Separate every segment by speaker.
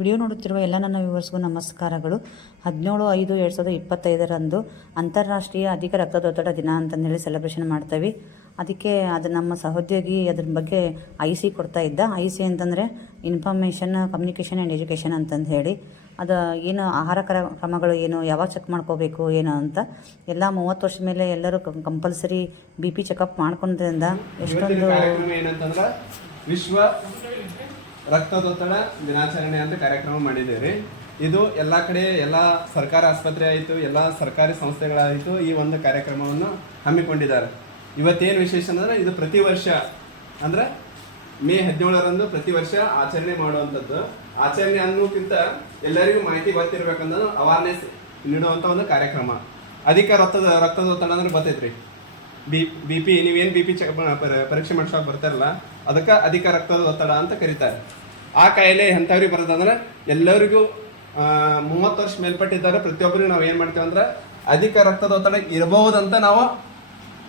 Speaker 1: Video ನೋಡುತ್ತಿರುವ ಎಲ್ಲ ನನ್ನ ವ್ಯೂವರ್ಸ್ಗೂ ನಮಸ್ಕಾರಗಳು. ಹದಿನೇಳು ಐದು ಎರಡು ಸಾವಿರದ ಇಪ್ಪತ್ತೈದರಂದು ಅಂತಾರಾಷ್ಟ್ರೀಯ ಅಧಿಕ ರಕ್ತದೊತ್ತಡ ದಿನ ಅಂತಂದೇಳಿ ಸೆಲೆಬ್ರೇಷನ್ ಮಾಡ್ತೀವಿ. ಅದಕ್ಕೆ ಅದು ನಮ್ಮ ಸಹೋದ್ಯೋಗಿ ಅದ್ರ ಬಗ್ಗೆ ಐ ಸಿ ಕೊಡ್ತಾ ಇದ್ದ. ಐ ಸಿ ಅಂತಂದರೆ ಇನ್ಫಾರ್ಮೇಷನ್ ಕಮ್ಯುನಿಕೇಷನ್ ಆ್ಯಂಡ್ ಎಜುಕೇಷನ್ ಅಂತಂದು ಹೇಳಿ ಅದು ಏನು ಆಹಾರ ಕ್ರ, ಕ್ರಮಗಳು ಏನು, ಯಾವಾಗ ಚೆಕ್ ಮಾಡ್ಕೋಬೇಕು, ಏನು ಅಂತ. ಎಲ್ಲ ಮೂವತ್ತು ವರ್ಷ ಮೇಲೆ ಎಲ್ಲರೂ ಕಂಪಲ್ಸರಿ ಬಿ ಪಿ ಚೆಕಪ್ ಮಾಡ್ಕೊಂಡ್ರಿಂದ ಎಷ್ಟೊಂದು
Speaker 2: ವಿಶ್ವ ರಕ್ತದೊತ್ತಡ ದಿನಾಚರಣೆ ಅಂತ ಕಾರ್ಯಕ್ರಮ ಮಾಡಿದ್ದೇವೆ. ಇದು ಎಲ್ಲ ಕಡೆ ಎಲ್ಲ ಸರ್ಕಾರಿ ಆಸ್ಪತ್ರೆ ಆಯಿತು, ಎಲ್ಲ ಸರ್ಕಾರಿ ಸಂಸ್ಥೆಗಳಾಯಿತು ಈ ಒಂದು ಕಾರ್ಯಕ್ರಮವನ್ನು ಹಮ್ಮಿಕೊಂಡಿದ್ದಾರೆ. ಇವತ್ತೇನು ವಿಶೇಷ ಅಂದ್ರೆ ಇದು ಪ್ರತಿ ವರ್ಷ ಅಂದ್ರೆ ಮೇ ಹದಿನೇಳರಂದು ಪ್ರತಿ ವರ್ಷ ಆಚರಣೆ ಮಾಡುವಂಥದ್ದು. ಆಚರಣೆ ಅನ್ನೋಕ್ಕಿಂತ ಎಲ್ಲರಿಗೂ ಮಾಹಿತಿ ಗೊತ್ತಿರಬೇಕಂದ್ರೆ ಅವಾರ್ನೆಸ್ ನೀಡುವಂಥ ಒಂದು ಕಾರ್ಯಕ್ರಮ. ಅಧಿಕ ರಕ್ತದ, ರಕ್ತದೊತ್ತಡ ಅಂದ್ರೆ ಗೊತ್ತೈತ್ರಿ ಬಿ ಬಿ ಪಿ, ನೀವೇನು ಬಿ ಪಿ ಚೆಕ್ ಪರೀಕ್ಷೆ ಮಾಡ್ಸೋಕೆ ಬರ್ತಾರಲ್ಲ, ಅದಕ್ಕೆ ಅಧಿಕ ರಕ್ತದ ಒತ್ತಡ ಅಂತ ಕರೀತಾರೆ. ಆ ಕಾಯಿಲೆ ಎಂಥವ್ರಿಗೆ ಬರೋದಂದ್ರೆ ಎಲ್ಲರಿಗೂ ಮೂವತ್ತು ವರ್ಷ ಮೇಲ್ಪಟ್ಟಿದ್ದಾರೆ ಪ್ರತಿಯೊಬ್ಬರಿಗೂ ನಾವು ಏನು ಮಾಡ್ತೇವೆ ಅಂದ್ರೆ ಅಧಿಕ ರಕ್ತದ ಒತ್ತಡ ಇರಬಹುದಂತ ನಾವು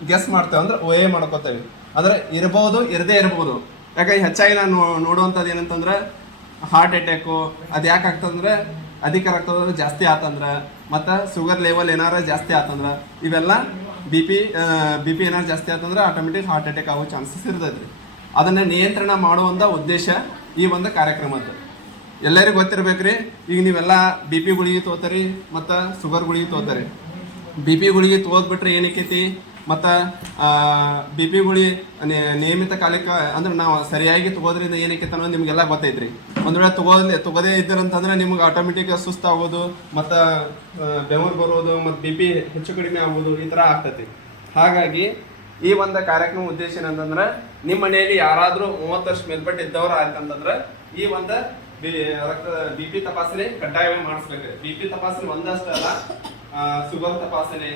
Speaker 2: ಗೆಸ್ ಮಾಡ್ತೇವೆ ಅಂದ್ರೆ ಓಎ ಮಾಡ್ಕೋತೇವೆ. ಅಂದ್ರೆ ಇರಬಹುದು, ಇರದೇ ಇರಬಹುದು. ಯಾಕಂದ್ರೆ ಹೆಚ್ಚಾಗಿ ನಾನು ನೋಡುವಂಥದ್ದು ಏನಂತಂದ್ರೆ ಹಾರ್ಟ್ ಅಟ್ಯಾಕು ಅದು ಯಾಕೆ ಆಗ್ತದಂದ್ರೆ ಅಧಿಕ ರಕ್ತದ ಜಾಸ್ತಿ ಆತಂದ್ರೆ, ಮತ್ತು ಶುಗರ್ ಲೆವೆಲ್ ಏನಾರ ಜಾಸ್ತಿ ಆತಂದ್ರೆ, ಇವೆಲ್ಲ ಬಿ ಪಿ ಬಿ ಪಿ ಏನಾರು ಜಾಸ್ತಿ ಆಯ್ತಂದ್ರೆ ಆಟೋಮೆಟಿಕ್ ಹಾರ್ಟ್ ಅಟ್ಯಾಕ್ ಆಗೋ ಚಾನ್ಸಸ್ ಇರ್ತೈತಿ ಅದನ್ನ ನಿಯಂತ್ರಣ ಮಾಡುವಂಥ ಉದ್ದೇಶ ಈ ಒಂದು ಕಾರ್ಯಕ್ರಮದ್ದು. ಎಲ್ಲರಿಗೂ ಗೊತ್ತಿರ್ಬೇಕ್ರಿ, ಈಗ ನೀವೆಲ್ಲ ಬಿ ಪಿ ಗುಳಿಗೆ ತೋತಾರಿ ಮತ್ತು ಶುಗರ್ ಗುಳಿಗೆ ತೋತಾರಿ. ಬಿ ಪಿ ಗುಳಿಗೆ ತೋದ್ಬಿಟ್ರೆ ಏನಕ್ಕೈತಿ ಮತ್ತು ಬಿ ಪಿ ಗುಳಿ ನಿಯಮಿತ ಕಾಲಿಕ, ಅಂದ್ರೆ ನಾವು ಸರಿಯಾಗಿ ತಗೋದ್ರಿಂದ ಏನಕ್ಕೆ ಅನ್ನೋದು ನಿಮಗೆಲ್ಲ ಗೊತ್ತೈತ್ರಿ. ಒಂದು ವೇಳೆ ತಗೋದೇ ತಗೋದೇ ಇದ್ದರಂತಂದ್ರೆ ನಿಮ್ಗೆ ಆಟೋಮೆಟಿಕ್ ಸುಸ್ತಾಗೋದು ಮತ್ತು ಬೆವರು ಬರೋದು, ಮತ್ತು ಬಿ ಪಿ ಹೆಚ್ಚು ಕಡಿಮೆ ಆಗೋದು ಈ ಥರ ಆಗ್ತೈತಿ. ಹಾಗಾಗಿ ಈ ಒಂದು ಕಾರ್ಯಕ್ರಮ ಉದ್ದೇಶ ಏನಂತಂದ್ರೆ ನಿಮ್ಮ ಮನೆಯಲ್ಲಿ ಯಾರಾದರೂ ಮೂವತ್ತು ವರ್ಷ ಮೇಲ್ಪಟ್ಟು ಇದ್ದವ್ರು ಆಯ್ತಂತಂದ್ರೆ, ಈ ಒಂದು ಬಿ, ರಕ್ತ, ಬಿ ಪಿ ತಪಾಸಣೆ ಕಡ್ಡಾಯವಾಗಿ ಮಾಡಿಸ್ಬೇಕು. ಬಿ ಪಿ ತಪಾಸಣೆ ಒಂದಷ್ಟೇ ಅಲ್ಲ ಶುಗರ್ ತಪಾಸಣೆ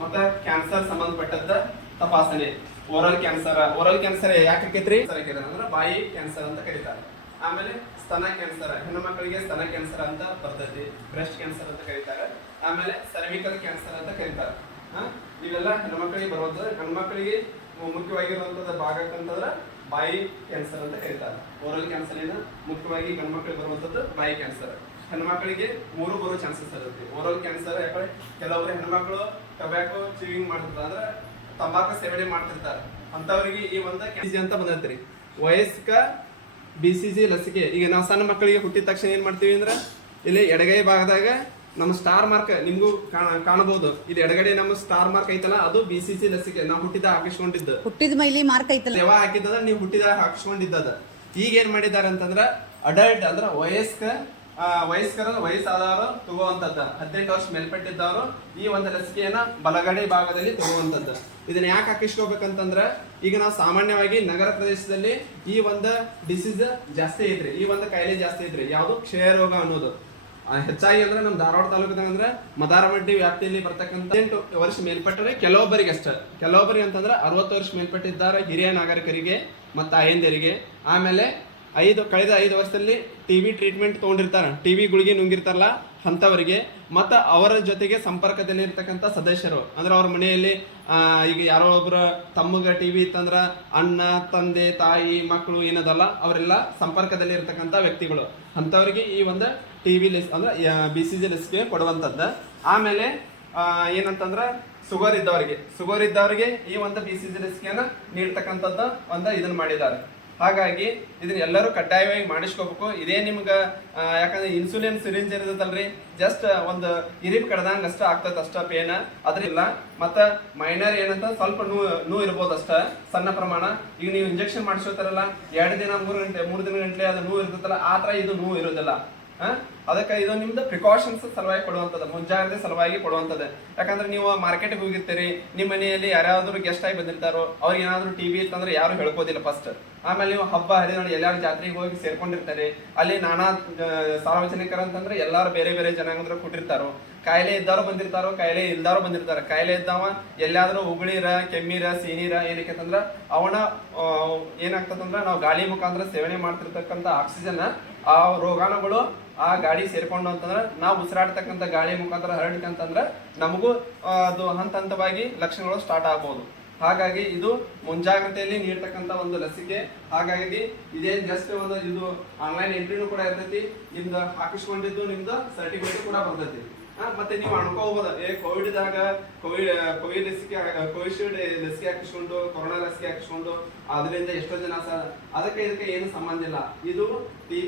Speaker 2: ಮತ್ತ ಕ್ಯಾನ್ಸರ್ ಸಂಬಂಧಪಟ್ಟದ್ದ ತಪಾಸಣೆ. ಓರಲ್ ಕ್ಯಾನ್ಸರ್ ಓರಲ್ ಕ್ಯಾನ್ಸರ್ ಯಾಕೆ ಆಕೈತ್ರಿ ಅಂದ್ರೆ ಬಾಯಿ ಕ್ಯಾನ್ಸರ್ ಅಂತ ಕರೀತಾರೆ. ಆಮೇಲೆ ಸ್ತನ ಕ್ಯಾನ್ಸರ್ ಹೆಣ್ಣು ಮಕ್ಕಳಿಗೆ ಸ್ತನ ಕ್ಯಾನ್ಸರ್ ಅಂತ ಬರ್ತೈತಿ ಬ್ರೆಸ್ಟ್ ಕ್ಯಾನ್ಸರ್ ಅಂತ ಕರೀತಾರೆ. ಆಮೇಲೆ ಸರ್ವಿಕಲ್ ಕ್ಯಾನ್ಸರ್ ಅಂತ ಕರೀತಾರೆ. ಇವೆಲ್ಲ ಇವೆಲ್ಲ ಹೆಣ್ಮಕ್ಳಿಗೆ ಬರುವಂಥದ್ದು. ಹೆಣ್ಮಕ್ಳಿಗೆ ಭಾಗ ಅಂತಂದ್ರೆ ಬಾಯಿ ಕ್ಯಾನ್ಸರ್ ಅಂತ ಕರೀತಾರೆ. ಓರಲ್ ಕ್ಯಾನ್ಸರ್ ಏನ? ಮುಖ್ಯವಾಗಿ ಗಂಡ್ಮಕ್ಳಿಗೆ ಬರುವಂಥದ್ದು ಬಾಯಿ ಕ್ಯಾನ್ಸರ್ ಹೆಣ್ಮಕ್ಳಿಗೆ ಮೂರು ಬರೋ ಚಾನ್ಸಸ್ ಇರುತ್ತೆ. ಓರಲ್ ಕ್ಯಾನ್ಸರ್ ಯಾಕಂದ್ರೆ ಕೆಲವರು ಹೆಣ್ಮಕ್ಳು ಟೊಬ್ಯಾಕೋ ಚೀವಿಂಗ್ ಮಾಡ್ತಿರ್ತಾರೆ. ಅಂದ್ರೆ ತಂಬಾಕು ಸೇವನೆ ಮಾಡ್ತಿರ್ತಾರೆ. ಅಂತವರಿಗೆ ಈ ಒಂದು ಕೆಜಿ ಅಂತ ಬಂದೈತ್ರಿ. ವಯಸ್ಕ ಬಿ ಸಿ ಜಿ ಲಸಿಕೆ. ಈಗ ನಾವು ಸಣ್ಣ ಮಕ್ಕಳಿಗೆ ಹುಟ್ಟಿದ ತಕ್ಷಣ ಏನ್ ಮಾಡ್ತೀವಿ ಅಂದ್ರೆ, ಇಲ್ಲಿ ಎಡಗೈ ಭಾಗದಾಗ ನಮ್ಮ ಸ್ಟಾರ್ ಮಾರ್ಕ್ ನಿಮಗೂ ಕಾಣ- ಕಾಣಬಹುದು. ಇದು ಎಡಗಡೆ ನಮ್ಮ ಸ್ಟಾರ್ ಮಾರ್ಕ್ ಐತಲ್ಲ ಅದು ಬಿ ಸಿ ಸಿ ಲಸಿಕೆ. ನಾವು ಹುಟ್ಟಿದ ಹಾಕಿಸ್ಕೊಂಡಿದ್ದು.
Speaker 1: ಹುಟ್ಟಿದ ಮೈಲಿ ಮಾರ್ಕ್ ಐತಲ್ಲ.
Speaker 2: ಸೇವಾ ಹಾಕಿದ್ದದ ನೀವು ಹುಟ್ಟಿದ ಹಾಕಿಸ್ಕೊಂಡಿದ್ದದ. ಈಗ ಏನ್ ಮಾಡಿದ್ದಾರೆ ಅಂತಂದ್ರ ಅಡಲ್ಟ್ ಅಂದ್ರ ವಯಸ್ಕ ವಯಸ್ಕರ ವಯಸ್ಸಾದವರು ತಗೋವಂಥದ್ದು. ಹದಿನೆಂಟು ವರ್ಷ ಮೇಲ್ಪಟ್ಟಿದ್ದವರು ಈ ಒಂದು ಲಸಿಕೆಯನ್ನ ಬಲಗಡೆ ಭಾಗದಲ್ಲಿ ತಗೋವಂಥದ್ದು. ಇದನ್ನ ಯಾಕೆ ಹಾಕಿಸ್ಕೋಬೇಕಂತಂದ್ರ ಈಗ ನಾವು ಸಾಮಾನ್ಯವಾಗಿ ನಗರ ಪ್ರದೇಶದಲ್ಲಿ ಈ ಒಂದು ಡಿಸೀಸ್ ಜಾಸ್ತಿ ಐತ್ರಿ. ಈ ಒಂದು ಕಾಯಿಲೆ ಜಾಸ್ತಿ ಐತ್ರಿ. ಯಾವುದು ಕ್ಷಯ ರೋಗ ಅನ್ನೋದು. ಹೆಚ್ಚಾಗಿ ಅಂದ್ರೆ ನಮ್ಮ ಧಾರವಾಡ ತಾಲೂಕದಾಗ ಅಂದ್ರೆ ಮದಾರವಡ್ಡಿ ವ್ಯಾಪ್ತಿಯಲ್ಲಿ ಬರ್ತಕ್ಕಂಥ ಎಂಟು ವರ್ಷ ಮೇಲ್ಪಟ್ಟರೆ ಕೆಲವೊಬ್ಬರಿಗೆ ಅಷ್ಟೇ. ಕೆಲವೊಬ್ಬರಿಗೆ ಅಂತಂದ್ರೆ ಅರವತ್ತು ವರ್ಷ ಮೇಲ್ಪಟ್ಟಿದ್ದಾರೆ ಹಿರಿಯ ನಾಗರಿಕರಿಗೆ ಮತ್ತು ತಾಯಂದಿರಿಗೆ ಆಮೇಲೆ ಐದು, ಕಳೆದ ಐದು ವರ್ಷದಲ್ಲಿ ಟಿ ಬಿ ಟ್ರೀಟ್ಮೆಂಟ್ ತೊಗೊಂಡಿರ್ತಾರೆ. ಟಿ ಬಿ ಗುಳಿಗೆ ನುಂಗಿರ್ತಾರಲ್ಲ ಅಂಥವರಿಗೆ. ಮತ್ತು ಅವರ ಜೊತೆಗೆ ಸಂಪರ್ಕದಲ್ಲಿ ಇರ್ತಕ್ಕಂಥ ಸದಸ್ಯರು. ಅಂದ್ರೆ ಅವ್ರ ಮನೆಯಲ್ಲಿ ಈಗ ಯಾರೋ ಒಬ್ಬರು ತಮ್ಮಗ ಟಿ ವಿ ಇತ್ತಂದ್ರ ಅಣ್ಣ, ತಂದೆ, ತಾಯಿ ಮಕ್ಕಳು ಏನದಲ್ಲ, ಅವರೆಲ್ಲ ಸಂಪರ್ಕದಲ್ಲಿ ಇರ್ತಕ್ಕಂಥ ವ್ಯಕ್ತಿಗಳು. ಅಂಥವ್ರಿಗೆ ಈ ಒಂದು ಟಿ ವಿ ಲಿಸ್ ಅಂದ್ರೆ ಬಿ ಸಿ ಜಿ ಲಸಿಕೆ ಕೊಡುವಂಥದ್ದು ಆಮೇಲೆ ಏನಂತಂದ್ರೆ ಸುಗರ್ ಇದ್ದವರಿಗೆ. ಸುಗರ್ ಇದ್ದವರಿಗೆ ಈ ಒಂದು ಬಿ ಸಿ ಜಿ ಲಸಿಕೆಯನ್ನು ನೀಡ್ತಕ್ಕಂಥದ್ದು ಒಂದು ಇದನ್ನ ಮಾಡಿದ್ದಾರೆ. ಹಾಗಾಗಿ, ಇದನ್ನ ಎಲ್ಲರೂ ಕಡ್ಡಾಯವಾಗಿ ಮಾಡಿಸ್ಕೋಬೇಕು. ಇದೇ ನಿಮ್ಗೆ ಯಾಕಂದ್ರೆ ಇನ್ಸುಲಿನ್ ಸಿರಿಂಜ್ ಇರ್ತದಲ್ರಿ ಜಸ್ಟ್ ಒಂದು ಇರಿಪ್ ಕಡ್ದಂಗ ಅಷ್ಟ ಆಗ್ತದ ಅಷ್ಟ ಪೇನ ಅದ್ರಿಲ್ಲ ಮತ್ತ ಮೈನರ್ ಏನಂತ ಸ್ವಲ್ಪ ನೂ ನೂ ಇರ್ಬೋದು ಅಷ್ಟ, ಸಣ್ಣ ಪ್ರಮಾಣ. ಈಗ ನೀವು ಇಂಜೆಕ್ಷನ್ ಮಾಡಿಸ್ಕೋತಾರಲ್ಲ ಎರಡು ದಿನ, ಮೂರು ಗಂಟೆ, ಮೂರು ದಿನ ಗಂಟೆ ಅದು ನೂ ಇರ್ತದಲ್ಲ ಆ ತರ ಇದು ನೂ ಇರೋದಿಲ್ಲ? ಅದಕ್ಕೆ ಇದು ನಿಮ್ದು ಪ್ರಿಕಾಷನ್ಸ್ ಸಲುವಾಗಿ ಕೊಡುವಂಥದ್ದು ಮುಂಜಾಗ್ರತೆ ಸಲುವಾಗಿ ಕೊಡುವಂಥದ್ದು ಯಾಕಂದ್ರೆ ನೀವು ಮಾರ್ಕೆಟ್ಗೆ ಹೋಗಿರ್ತೀರಿ ನಿಮ್ಮ ಮನೆಯಲ್ಲಿ ಯಾರಾದ್ರೂ ಗೆಸ್ಟ್ ಆಗಿ ಬಂದಿರ್ತಾರೋ, ಅವ್ರಿಗೆ ಏನಾದ್ರು ಟಿವಿ ಇತ್ತಂದ್ರೆ ಯಾರು ಹೇಳ್ಕೋದಿಲ್ಲ ಫಸ್ಟ್ ಆಮೇಲೆ ನೀವು ಹಬ್ಬ ಹರಿದಿನ ಎಲ್ಲಾರು ಜಾತ್ರೆಗೆ ಹೋಗಿ ಸೇರ್ಕೊಂಡಿರ್ತಾರೆ. ಅಲ್ಲಿ ನಾನಾ ಸಾರ್ವಜನಿಕರು ಅಂತಂದ್ರೆ ಎಲ್ಲಾರು ಬೇರೆ ಬೇರೆ ಜನಾಂಗದ್ರು ಕೊಟ್ಟಿರ್ತಾರೋ ಕಾಯಿಲೆ ಇದ್ದಾರೋ ಬಂದಿರ್ತಾರೋ, ಕಾಯಿಲೆ ಇಲ್ದಾರು ಬಂದಿರ್ತಾರೆ. ಕಾಯಿಲೆ ಇದ್ದಾವ ಎಲ್ಲಾದ್ರೂ ಉಗುಳಿರ, ಕೆಮ್ಮಿರ, ಸೀನಿರ, ಏನಕ್ಕೆ ಅಂತಂದ್ರೆ ಅವನ ಏನಾಗ್ತದಂದ್ರ ನಾವು ಗಾಳಿ ಮುಖಾಂತರ ಸೇವನೆ ಮಾಡ್ತಿರ್ತಕ್ಕಂಥ ಆಕ್ಸಿಜನ್ ಆ ರೋಗಾಣುಗಳು ಆ ಗಾಳಿ ಸೇರ್ಕೊಂಡು ಅಂತಂದ್ರೆ ನಾವು ಉಸಿರಾಡ್ತಕ್ಕಂಥ ಗಾಳಿ ಮುಖಾಂತರ ಹರಡಿಕಂತಂದ್ರೆ ನಮಗೂ ಅದು ಹಂತ ಹಂತವಾಗಿ ಲಕ್ಷಣಗಳು ಸ್ಟಾರ್ಟ್ ಆಗ್ಬೋದು. ಹಾಗಾಗಿ ಇದು ಮುಂಜಾಗ್ರತೆಯಲ್ಲಿ ನೀಡ್ತಕ್ಕಂತ ಒಂದು ಲಸಿಕೆ. ಹಾಗಾಗಿ ಇದೇ ಜಸ್ಟ್ ಒಂದು ಇದು ಆನ್ಲೈನ್ ಎಂಟ್ರಿನೂ ಕೂಡ ಇರ್ತೈತಿ. ನಿಮ್ದು ಹಾಕಿಸ್ಕೊಂಡಿದ್ದು ನಿಮ್ದು ಸರ್ಟಿಫಿಕೇಟ್ ಕೂಡ ಬರ್ತೈತಿ. ಮತ್ತೆ ನೀವು ಅನ್ಕೋಬಹುದು ಏ ಕೋವಿಡ್ದಾಗ ಕೋವಿಡ್ ಕೋವಿಡ್ ಲಸಿಕೆ ಕೋವಿಶೀಲ್ಡ್ ಲಸಿಕೆ ಹಾಕಿಸ್ಕೊಂಡು, ಕೊರೋನಾ ಲಸಿಕೆ ಹಾಕಿಸ್ಕೊಂಡು ಅದರಿಂದ ಎಷ್ಟೋ ಜನ ಅದಕ್ಕೆ ಇದಕ್ಕೆ ಏನು ಸಂಬಂಧ ಇಲ್ಲ. ಇದು ಟಿ